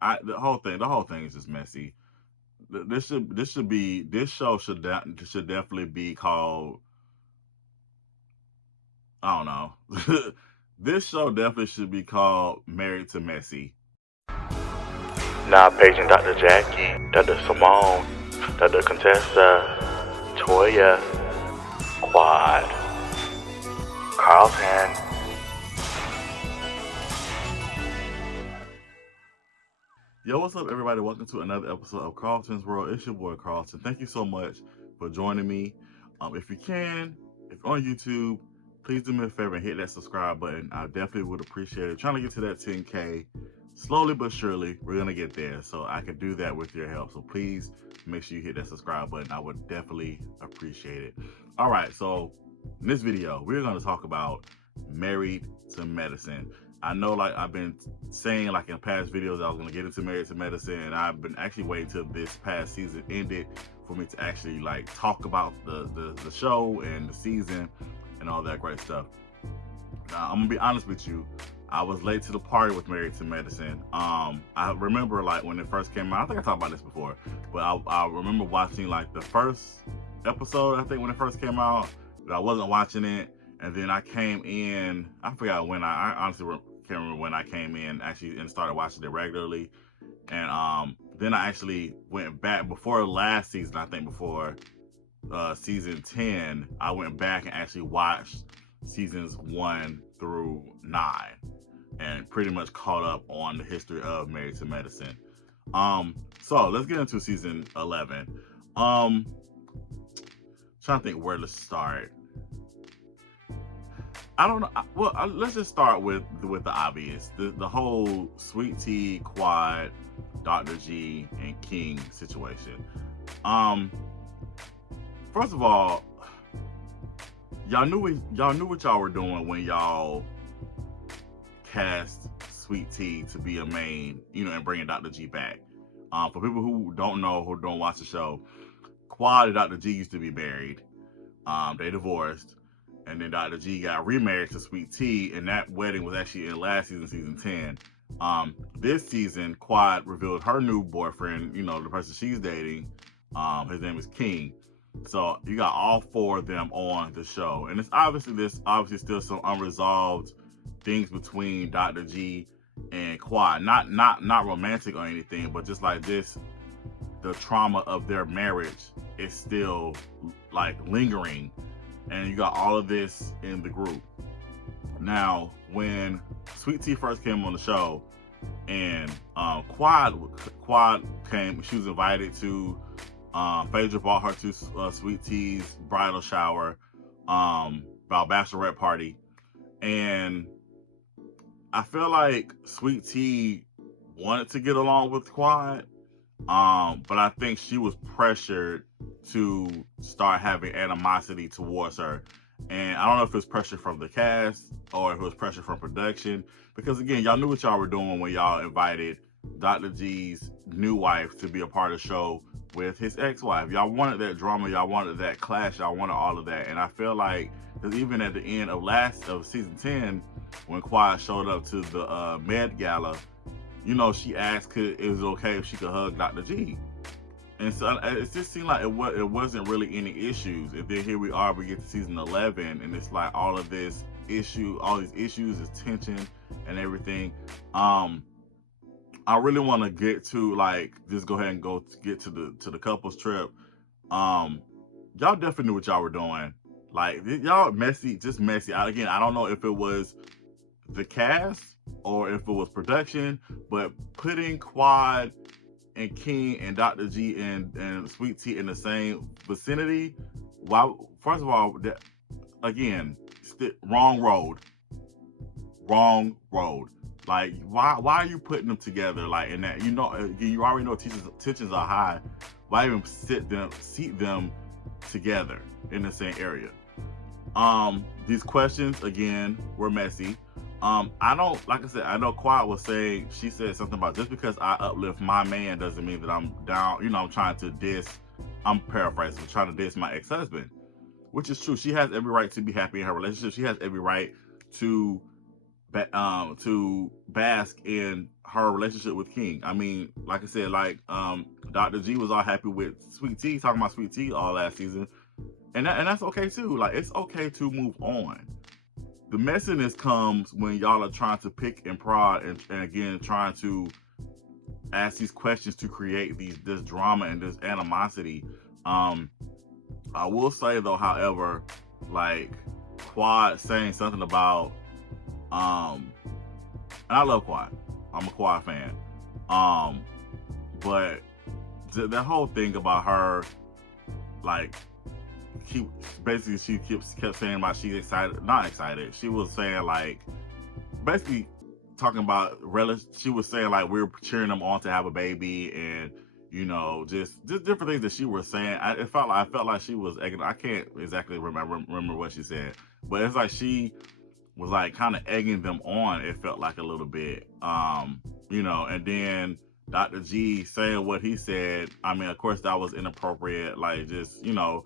The whole thing is just messy. This show should definitely be called, I don't know. This show definitely should be called Married to Messy. Now paging Dr. Jackie, Dr. Simone, Dr. Contessa, Toya, Quad, Carlton. Yo, what's up, everybody? Welcome to another episode of Carlton's World. It's your boy Carlton. Thank you so much for joining me. If you can, if you're on YouTube, please do me a favor and hit that subscribe button. I definitely would appreciate it. Trying to get to that 10K slowly but surely. We're gonna get there, so I can do that with your help. So please make sure you hit that subscribe button. I would definitely appreciate it. All right, so in this video, we're gonna talk about Married to Medicine. I know, like I've been saying, like in past videos, I was gonna get into Married to Medicine, and I've been actually waiting till this past season ended for me to actually like talk about the show and the season and all that great stuff. Now, I'm gonna be honest with you. I was late to the party with Married to Medicine. I remember like when it first came out. I think I talked about this before, but I remember watching like the first episode. I think when it first came out, but I wasn't watching it, and then I came in. I forgot when. I honestly can't remember when I came in actually and started watching it regularly. And then I actually went back before last season. I think before season 10, I went back and actually watched seasons 1 through 9 and pretty much caught up on the history of Married to Medicine. So let's get into season 11. Trying to think where to start. I don't know. Well, let's just start with the obvious. The whole Sweet Tea, Quad, Dr. G, and King situation. First of all, y'all knew what y'all were doing when y'all cast Sweet Tea to be a main, and bringing Dr. G back. For people who don't know, who don't watch the show, Quad and Dr. G used to be married. They divorced, and then Dr. G got remarried to Sweet Tea, and that wedding was actually in last season, season 10. This season, Quad revealed her new boyfriend, the person she's dating. His name is King. So you got all 4 of them on the show, and it's obviously still some unresolved things between Dr. G and Quad. Not romantic or anything, but just like this, the trauma of their marriage is still like lingering, and you got all of this in the group. Now, when Sweet Tea first came on the show, and Quad came, she was invited to. Phaedra brought her to Sweet Tea's bridal shower, bachelorette party, and I feel like Sweet Tea wanted to get along with Quad, but I think she was pressured to start having animosity towards her. And I don't know if it's pressure from the cast or if it was pressure from production, because again, y'all knew what y'all were doing when y'all invited Dr. G's new wife to be a part of the show with his ex-wife. Y'all wanted that drama, y'all wanted that clash, y'all wanted all of that. And I feel like, because even at the end of season 10, when Quad showed up to the Med Gala, she asked if it was okay if she could hug Dr. G. And so it just seemed like it wasn't really any issues. And then here we are, we get to season 11, and it's like all these issues, is tension and everything. I really want to get to just go ahead and get to the couples trip. Y'all definitely knew what y'all were doing. Like, y'all messy, just messy. Again, I don't know if it was the cast or if it was production, but putting Quad and King and Dr. G and Sweet Tea in the same vicinity. Why? First of all, again, wrong road. Like, why are you putting them together like in that? You already know tensions are high. Why even seat them together in the same area? These questions again were messy. I don't, like I said, I know Quad was saying, she said something about, just because I uplift my man doesn't mean that I'm down. I'm trying to diss. I'm paraphrasing, trying to diss my ex-husband, which is true. She has every right to be happy in her relationship. She has every right to to bask in her relationship with King. I mean, like I said, like Dr. G was all happy with Sweet Tea, talking about Sweet Tea all last season, and that's okay too. Like, it's okay to move on. The messiness comes when y'all are trying to pick and prod, and again trying to ask these questions to create this drama and this animosity. I will say though, however, like Quad saying something about and I love Quad. I'm a Quad fan. But that whole thing about her, like, she kept saying about she's excited, not excited. She was saying like, basically talking about she was saying like we're cheering them on to have a baby, and you know, just different things that she was saying. I felt like she was egging. I can't exactly remember what she said, but it's like she was like kind of egging them on. It felt like a little bit, you know. And then Dr. G saying what he said. I mean, of course that was inappropriate. Like, just, you know.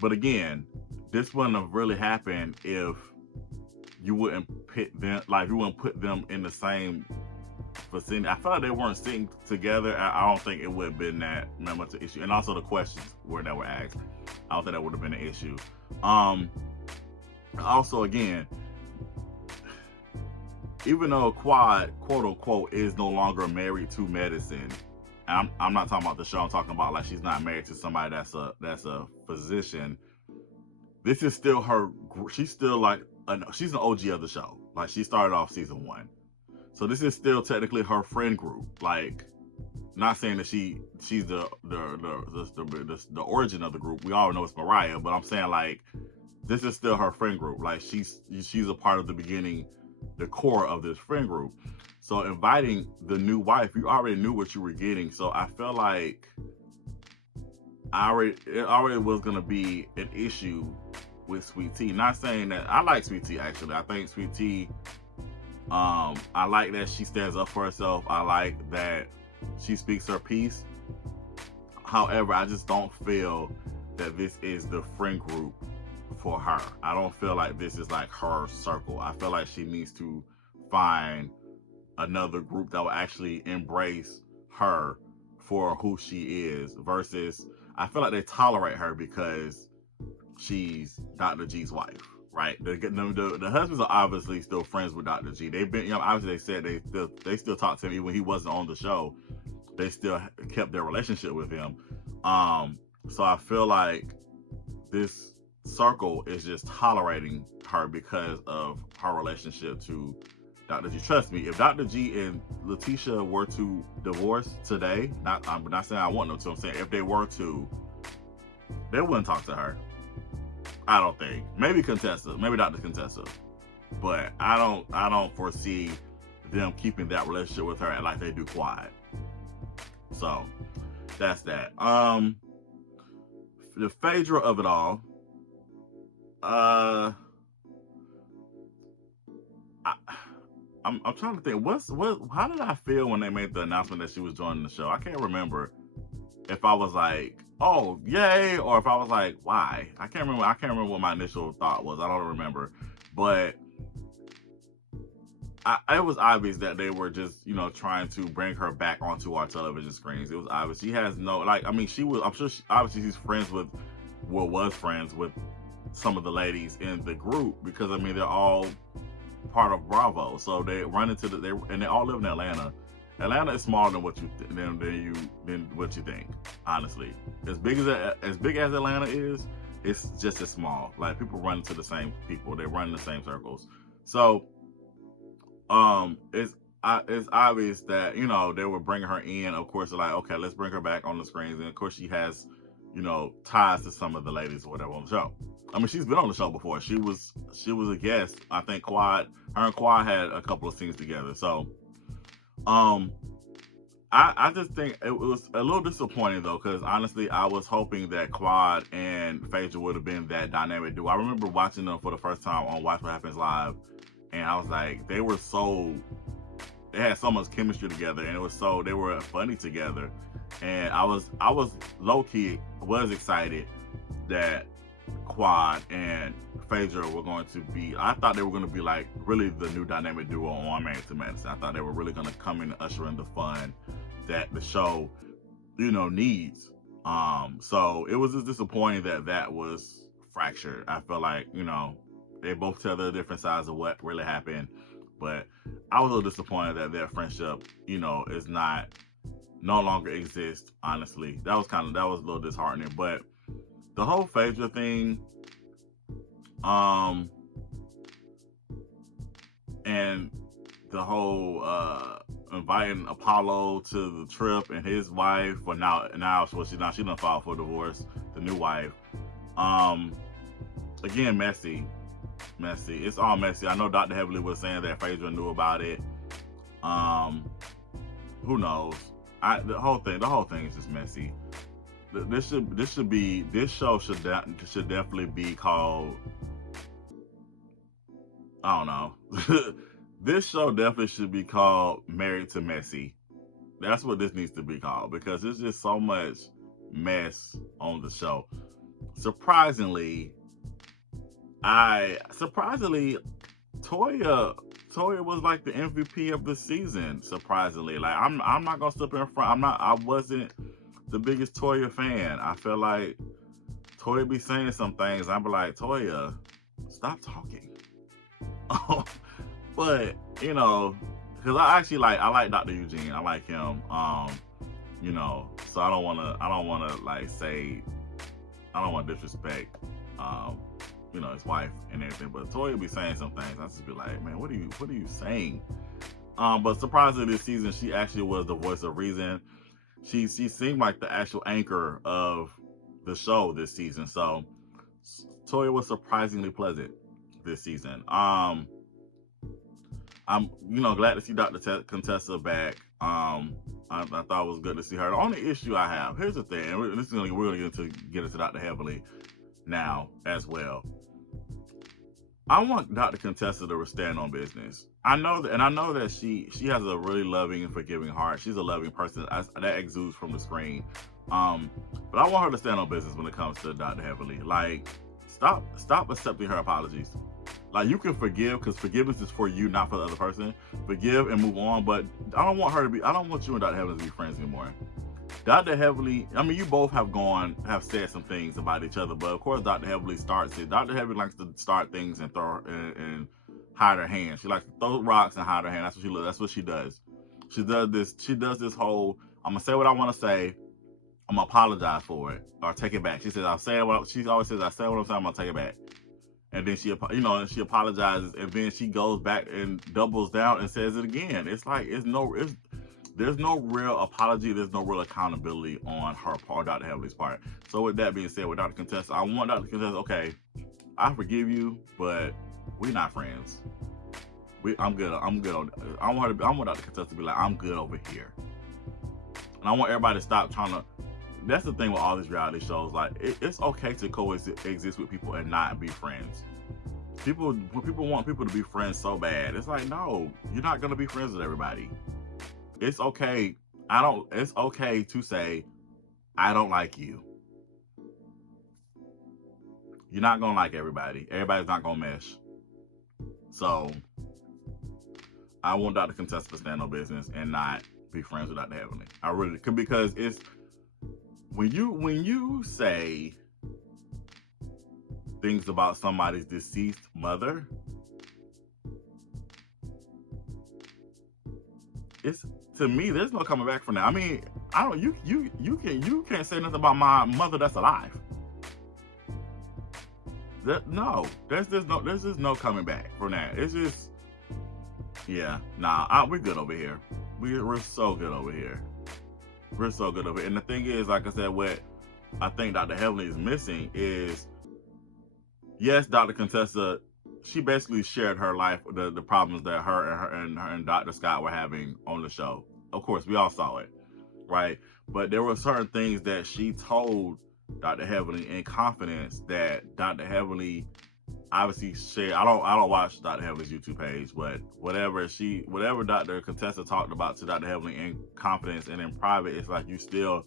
But again, this wouldn't have really happened if you wouldn't put them in the same vicinity. I felt like they weren't sitting together. I don't think it would have been that much of an issue. And also the questions that were asked, I don't think that would have been an issue. Also, again, even though Quad, quote unquote, is no longer married to Medicine, and I'm not talking about the show. I'm talking about like she's not married to somebody that's a physician. This is still her. She's still like she's an OG of the show. Like, she started off season 1, so this is still technically her friend group. Like, not saying that she's the origin of the group. We all know it's Mariah, but I'm saying like this is still her friend group. Like, she's a part of the beginning, the core of this friend group. So inviting the new wife, you already knew what you were getting. So I felt like it already was gonna be an issue with Sweet Tea. Not saying that I like Sweet Tea, actually. I think Sweet Tea, I like that she stands up for herself. I like that she speaks her piece. However, I just don't feel that this is the friend group for her. I don't feel like this is like her circle. I feel like she needs to find another group that will actually embrace her for who she is, versus I feel like they tolerate her because she's Dr. G's wife, right? The husbands are obviously still friends with Dr. G. They've been, you know, obviously they said they still talk to him even when he wasn't on the show. They still kept their relationship with him. So I feel like this circle is just tolerating her because of her relationship to Dr. G. Trust me, if Dr. G and Letitia were to divorce today, I'm not saying I want them to, I'm saying if they were to, they wouldn't talk to her. I don't think. Maybe Contessa, maybe Dr. Contessa, but I don't foresee them keeping that relationship with her like they do Quad. So that's that. The Phaedra of it all. I'm trying to think. How did I feel when they made the announcement that she was joining the show? I can't remember if I was like, oh, yay, or if I was like, why? I can't remember what my initial thought was. I don't remember. But it was obvious that they were just, you know, trying to bring her back onto our television screens. It was obvious. She has no, like, I mean, I'm sure obviously she's friends with, well, was friends with some of the ladies in the group, because I mean, they're all part of Bravo, so they run into and they all live in Atlanta. Atlanta is smaller than what you think. Honestly, as big as Atlanta is, it's just as small. Like, people run into the same people, they run in the same circles. So, it's obvious that, you know, they were bringing her in. Of course, they're like, okay, let's bring her back on the screens, and of course, she has, you know, ties to some of the ladies or whatever on the show. I mean, she's been on the show before. She was a guest. I think her and Quad had a couple of scenes together. So, I just think it was a little disappointing though, because honestly, I was hoping that Quad and Phaedra would have been that dynamic duo. I remember watching them for the first time on Watch What Happens Live, and I was like, they had so much chemistry together, and they were funny together, and I was low key excited that Quad and Phaedra were going to be, I thought they were going to be like really the new dynamic duo on Married to Medicine. I thought they were really going to come in and usher in the fun that the show, needs. So it was just disappointing that was fractured. I felt like, they both tell the different sides of what really happened. But I was a little disappointed that their friendship, is no longer exists, honestly. That was a little disheartening. But the whole Phaedra thing, and the whole inviting Apollo to the trip and his wife, well she done filed for divorce, the new wife. Again, messy. It's all messy. I know Dr. Heavily was saying that Phaedra knew about it. Who knows? The whole thing is just messy. This show should definitely be called, I don't know. This show definitely should be called Married to Messy. That's what this needs to be called, because there's just so much mess on the show. Surprisingly, Toya was like the MVP of the season. Surprisingly, like I'm not gonna step in front. I wasn't the biggest Toya fan. I feel like Toya be saying some things. I'm like, Toya, stop talking. But because I like Dr. Eugene. I like him. So I don't wanna like say, I don't want to disrespect his wife and everything. But Toya be saying some things. I just be like, man, what are you saying? But surprisingly, this season she actually was the voice of reason. She seemed like the actual anchor of the show this season. So Toya was surprisingly pleasant this season. I'm glad to see Dr. Contessa back. I thought it was good to see her. The only issue I have, here's the thing, and we're going to get into Dr. Heavily now as well. I want Dr. Contessa to stand on business. I know that she has a really loving and forgiving heart. She's a loving person. That exudes from the screen. But I want her to stand on business when it comes to Dr. Heavily. Like, stop accepting her apologies. Like, you can forgive, because forgiveness is for you, not for the other person. Forgive and move on. But I don't want you and Dr. Heavily to be friends anymore. Dr. Heavily, you both have said some things about each other, but of course Dr. Heavily starts it. Dr. Heavily likes to start things and hide her hand. She likes to throw rocks and hide her hand. That's what she does. She does this whole, I'm gonna say what I want to say, I'm gonna apologize for it or take it back. She says, she always says, I say what I'm saying, I'm gonna take it back. And then she apologizes, and then she goes back and doubles down and says it again. It's like, there's no real apology. There's no real accountability on her part, Dr. Heavily's part. So with that being said, with Dr. Contessa, I want Dr. Contessa, okay, I forgive you, but we're not friends. I'm good. I want Dr. Contessa to be like, I'm good over here. And I want everybody to stop trying to. That's the thing with all these reality shows. Like, it's okay to coexist with people and not be friends. When people want people to be friends so bad, it's like, no, you're not gonna be friends with everybody. It's okay. It's okay to say, I don't like you. You're not gonna like everybody. Everybody's not gonna mesh. So I want Dr. Contessa to stand on business and not be friends with Dr. Heavenly. I really could, because it's when you say things about somebody's deceased mother, it's, to me, there's no coming back from that. You can't say nothing about my mother that's alive. There's just no coming back from that. It's just, yeah, we're good over here. We're so good over here. We're so good over here. And the thing is, like I said, what I think Dr. Heavenly is missing is, yes, Dr. Contessa, she basically shared her life, the problems that her and Dr. Scott were having on the show. Of course, we all saw it, right? But there were certain things that she told Dr. Heavily in confidence that Dr. Heavily obviously shared. I don't watch Dr. Heavely's YouTube page, but whatever Dr. Contessa talked about to Dr. Heavily in confidence and in private, it's like you still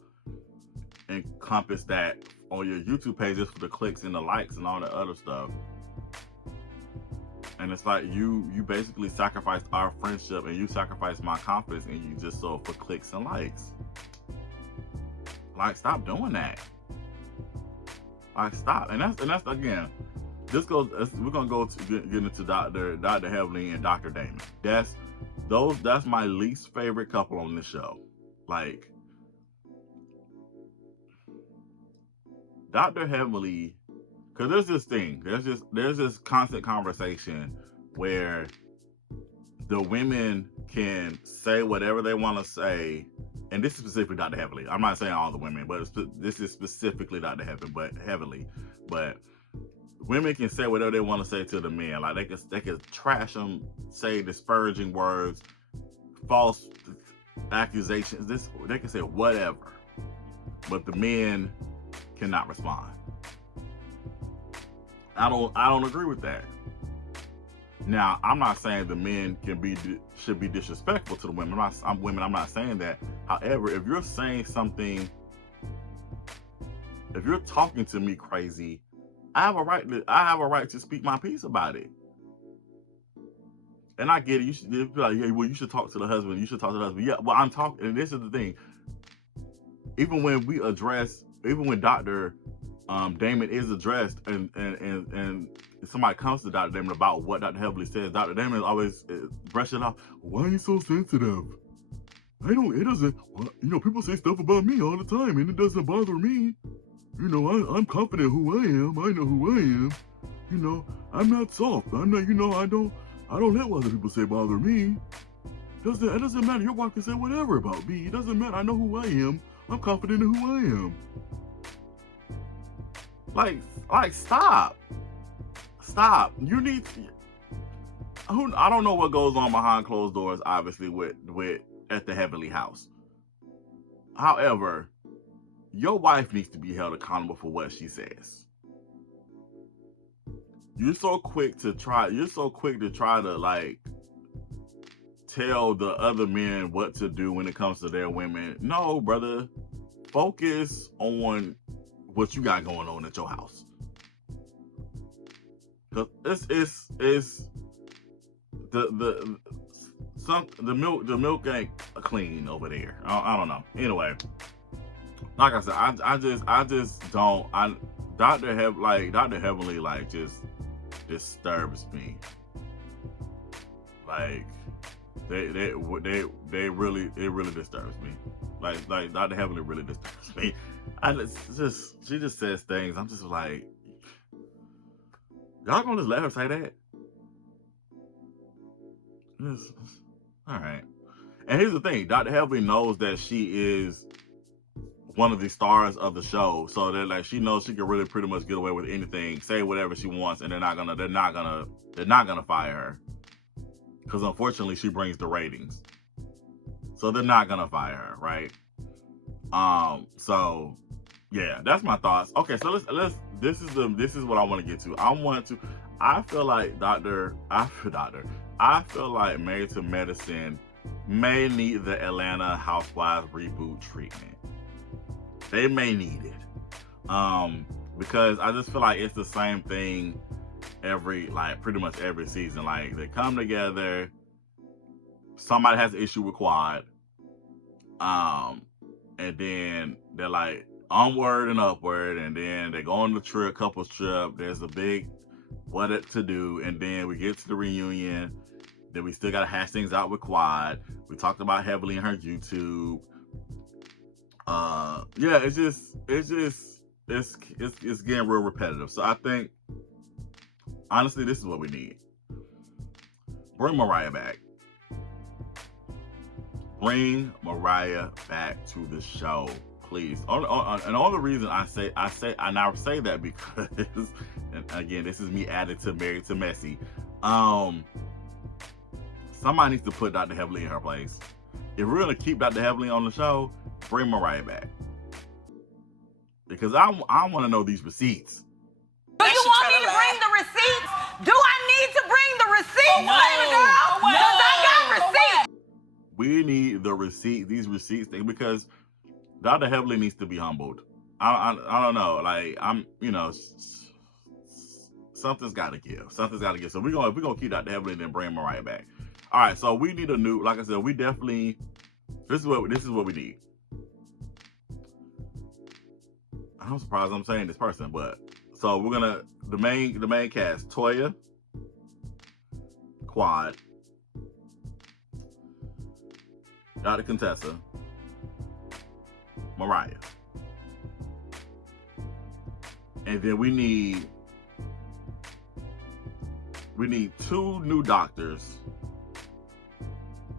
encompass that on your YouTube page just for the clicks and the likes and all the other stuff. And it's like you basically sacrificed our friendship and you sacrificed my confidence and you just so for clicks and likes. Like, stop doing that. Like, stop. And that's again, we're gonna go to get into Dr. Heavenly and Dr. Damon. That's my least favorite couple on this show. Like, Dr. Heavenly, because there's this thing, there's this constant conversation where the women can say whatever they want to say, and this is specifically Dr. Heavenly. I'm not saying all the women, but this is specifically Dr. Heavenly. But women can say whatever they want to say to the men. Like, they can trash them, say disparaging words, false accusations. They can say whatever, but the men cannot respond. I don't agree with that. Now, I'm not saying the men should be disrespectful to the women. I'm not saying that. However, if you're saying something, if you're talking to me crazy, I have a right to speak my piece about it. And I get it. You should be like, hey, well, you should talk to the husband. You should talk to the husband. Yeah, well, I'm talking, and this is the thing. Even when Dr. Damon is addressed and somebody comes to Dr. Damon about what Dr. Heavenly says, Dr. Damon always brushes it off. Why are you so sensitive? It doesn't, people say stuff about me all the time and it doesn't bother me. I'm confident who I am. I know who I am. I'm not soft. I'm not, I don't let what other people say bother me. It doesn't matter. Your wife can say whatever about me. It doesn't matter. I know who I am. I'm confident in who I am. Like, stop. You need to, I don't know what goes on behind closed doors, obviously, with at the Heavenly house. However, your wife needs to be held accountable for what she says. You're so quick to try to like tell the other men what to do when it comes to their women. No, brother. Focus on what you got going on at your house. Cause it's the milk ain't clean over there. I don't know. Anyway, like I said, I just don't. Dr. Heavenly like just disturbs me. Like it really disturbs me. Like Dr. Heavenly really disturbs me. She just says things. I'm just like, y'all gonna just let her say that? All right. And here's the thing: Dr. Heavenly knows that she is one of the stars of the show, so that like she knows she can really pretty much get away with anything, say whatever she wants, and they're not gonna fire her, because unfortunately she brings the ratings, so they're not gonna fire her, right? So yeah, that's my thoughts. Okay, so let's this is what I want to get to. I feel like Married to Medicine may need the Atlanta Housewives reboot treatment. They may need it. Because I just feel like it's the same thing pretty much every season. Like, they come together, somebody has an issue with Quad, and then they're like onward and upward, and then they go on the couples trip. There's a big what to do, and then we get to the reunion. Then we still gotta hash things out with Quad. We talked about heavily in her YouTube. Yeah, it's getting real repetitive. So I think, honestly, this is what we need. Bring Mariah back. Bring Mariah back to the show, please. And the only reason I say that because, and again, this is me added to Married to Messy. Somebody needs to put Dr. Heavenly in her place. If we're gonna keep Dr. Heavenly on the show, bring Mariah back. Because I want to know these receipts. Do you want me to bring the receipts? Do I need to bring the receipts, baby girl? Because I got receipts. We need these receipts, because Dr. Heavenly needs to be humbled. I don't know. Like I'm, something's got to give. Something's got to give. So we're gonna keep Dr. Heavenly and then bring Mariah back. All right. So we need a new. Like I said, we definitely. This is what we need. I'm surprised I'm saying this person, but so we're gonna the main cast: Toya, Quad, Dr. Contessa, Mariah, and then we need 2 new doctors,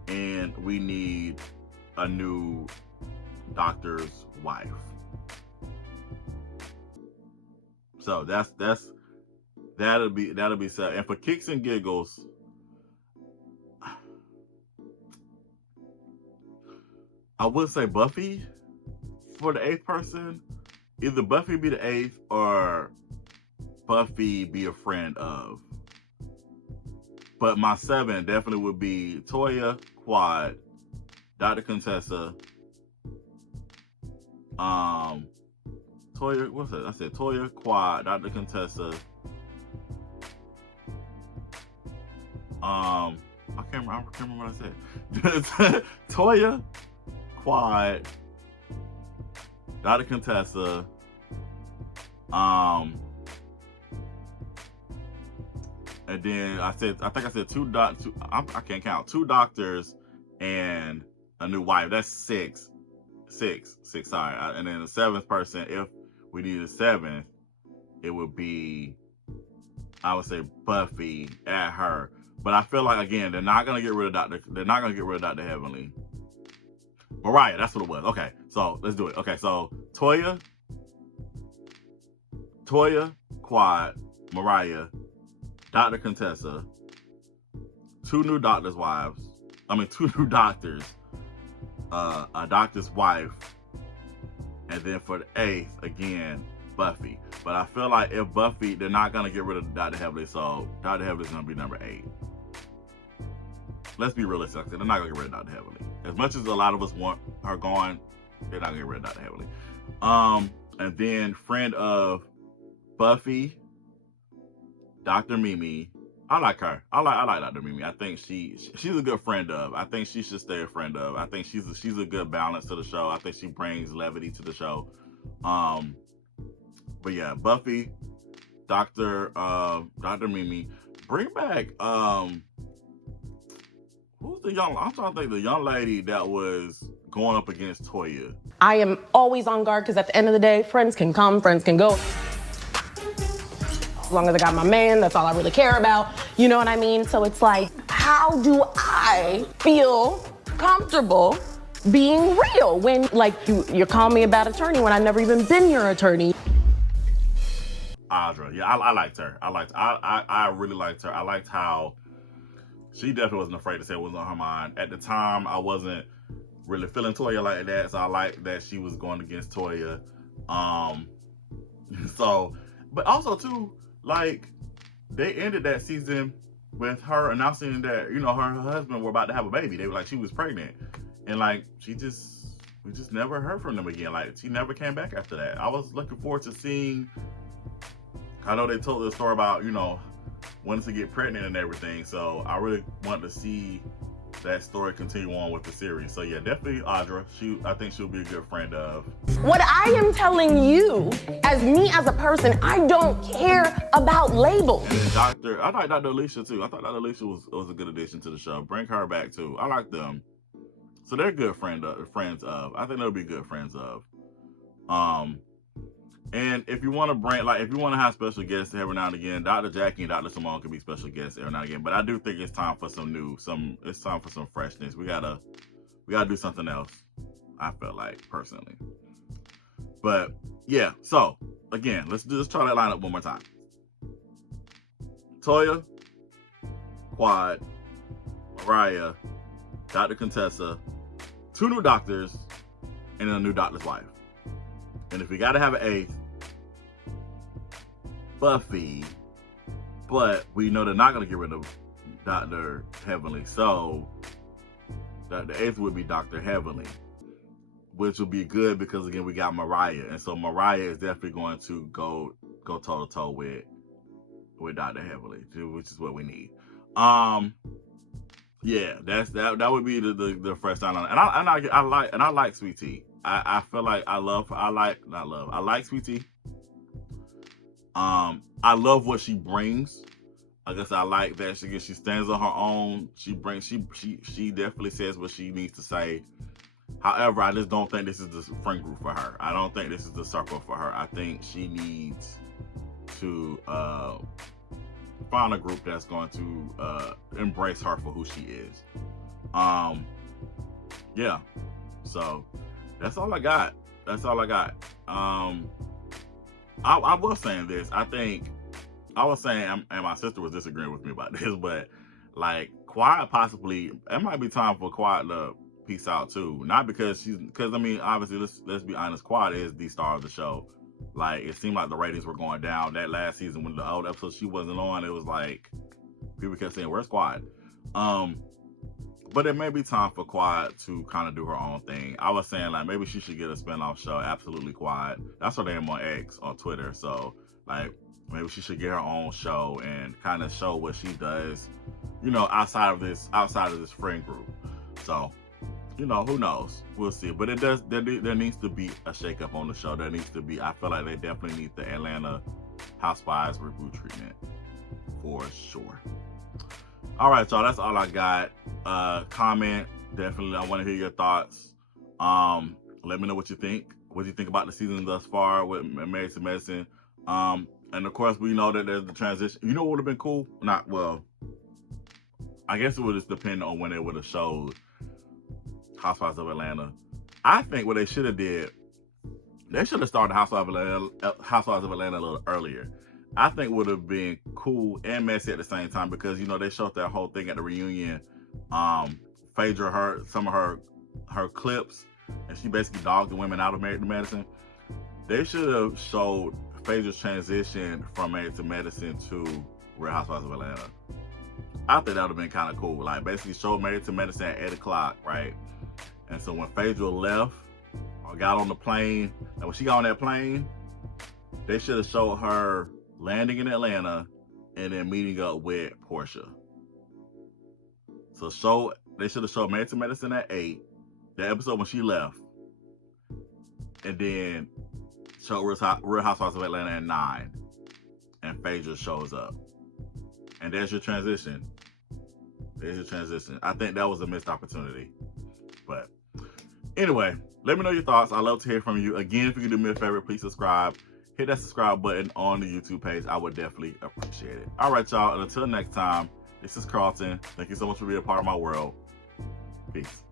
and we need a new doctor's wife. So that'll be set. And for kicks and giggles, I would say Buffy for the 8th person. Either Buffy be the 8th or Buffy be a friend of. But my 7 definitely would be Toya, Quad, Dr. Contessa, Toya, what's that? I said Toya, Quad, Dr. Contessa. I can't remember what I said. Toya, Quad, Dr. Contessa, and then I think I said 2 doctors. I can't count. 2 doctors and a new wife. That's 6. Sorry. And then the 7th person, if we need a 7th, it would be, I would say Buffy at her. But I feel like, again, they're not gonna get rid of Dr. Heavenly. Mariah, that's what it was. Okay, so let's do it. Okay, so Toya, Quad, Mariah, Dr. Contessa, 2 new doctors' wives. 2 new doctors, a doctor's wife, and then for the 8th, again, Buffy. But I feel like if Buffy, they're not gonna get rid of Dr. Heavenly, so Dr. Heavenly's gonna be number 8. Let's be realistic. They're not gonna get rid of Dr. Heavenly. As much as a lot of us want her gone, they're not gonna get rid of Dr. Heavenly. And then friend of Buffy, Dr. Mimi. I like her. I like Dr. Mimi. I think she's a good friend of. I think she should stay a friend of. I think she's a good balance to the show. I think she brings levity to the show. But yeah, Buffy, Dr. Mimi. Bring back who's the young? I'm trying to think the young lady that was going up against Toya. I am always on guard because at the end of the day, friends can come, friends can go. As long as I got my man, that's all I really care about. You know what I mean? So it's like, how do I feel comfortable being real when, like, you're calling me a bad attorney when I've never even been your attorney? Audra, yeah, I liked her. I really liked her. I liked how she definitely wasn't afraid to say what was on her mind. At the time, I wasn't really feeling Toya like that, so I liked that she was going against Toya. So, but also too, like, they ended that season with her announcing that, her husband were about to have a baby. They were like, she was pregnant. And like, we just never heard from them again. Like, she never came back after that. I was looking forward to seeing, I know they told the story about, wanting to get pregnant and everything. So I really want to see that story continue on with the series. So yeah, definitely Audra. I think she'll be a good friend of. What I am telling you, as me as a person, I don't care about labels. And then I like Dr. Alicia too. I thought Dr. Alicia was a good addition to the show. Bring her back too. I like them. So they're good friends of. I think they'll be good friends of. And if you want to if you want to have special guests every now and again, Dr. Jackie and Dr. Simone can be special guests every now and again. But I do think it's time for it's time for some freshness. We gotta do something else, I feel like, personally. But yeah, so again, let's try that lineup one more time. Toya, Quad, Mariah, Dr. Contessa, 2 new doctors, and a new doctor's wife. And if we gotta have an 8th, Buffy, but we know they're not gonna get rid of Dr. Heavenly, so the 8th would be Dr. Heavenly. which will be good because again we got Mariah, and so Mariah is definitely going to go toe to toe with Dr. Heavenly, which is what we need. Yeah, that would be the first time, and I like Sweet Tea. I feel like I like Sweet Tea. I love what she brings. I guess I like that she stands on her own. She definitely says what she needs to say. However, I just don't think this is the friend group for her. I don't think this is the circle for her. I think she needs to find a group that's going to embrace her for who she is. Yeah. So that's all I got. I was saying this. I was saying, and my sister was disagreeing with me about this, but like Quiet possibly, it might be time for Quiet to peace out too. Not because I mean, obviously, let's be honest, Quiet is the star of the show. Like, it seemed like the ratings were going down. That last season, when the old episode she wasn't on, it was like people kept saying, "Where's Quiet?" But it may be time for Quiet to kind of do her own thing. I was saying like maybe she should get a spinoff show, Absolutely Quiet. That's her name on X on Twitter. So like maybe she should get her own show and kind of show what she does, you know, outside of this friend group. So, you know, who knows? We'll see. But it does. There needs to be a shakeup on the show. There needs to be. I feel like they definitely need the Atlanta Housewives reboot treatment for sure. All right, y'all. That's all I got. Comment. Definitely, I want to hear your thoughts. Let me know what you think. What do you think about the season thus far with Married to Medicine? And of course, we know that there's the transition. You know what would have been cool? I guess it would just depend on when they would have showed Housewives of Atlanta. I think what they should have did, they should have started Housewives of Atlanta a little earlier. I think would have been cool and messy at the same time because, you know, they showed that whole thing at the reunion. Phaedra heard some of her clips and she basically dogged the women out of Married to Medicine. They should have showed Phaedra's transition from Married to Medicine to Real Housewives of Atlanta. I think that would have been kind of cool. Like, basically show Married to Medicine at 8 o'clock, right? And so when Phaedra left or got on the plane, and when she got on that plane, they should have showed her landing in Atlanta and then meeting up with Portia. So they should have showed Married to Medicine at 8, the episode when she left, and then show Real Housewives of Atlanta at 9, and Phaedra shows up. And there's your transition. I think that was a missed opportunity. But anyway, let me know your thoughts. I'd love to hear from you. Again, if you could do me a favor, please subscribe. Hit that subscribe button on the YouTube page. I would definitely appreciate it. All right, y'all. And until next time, this is Carlton. Thank you so much for being a part of my world. Peace.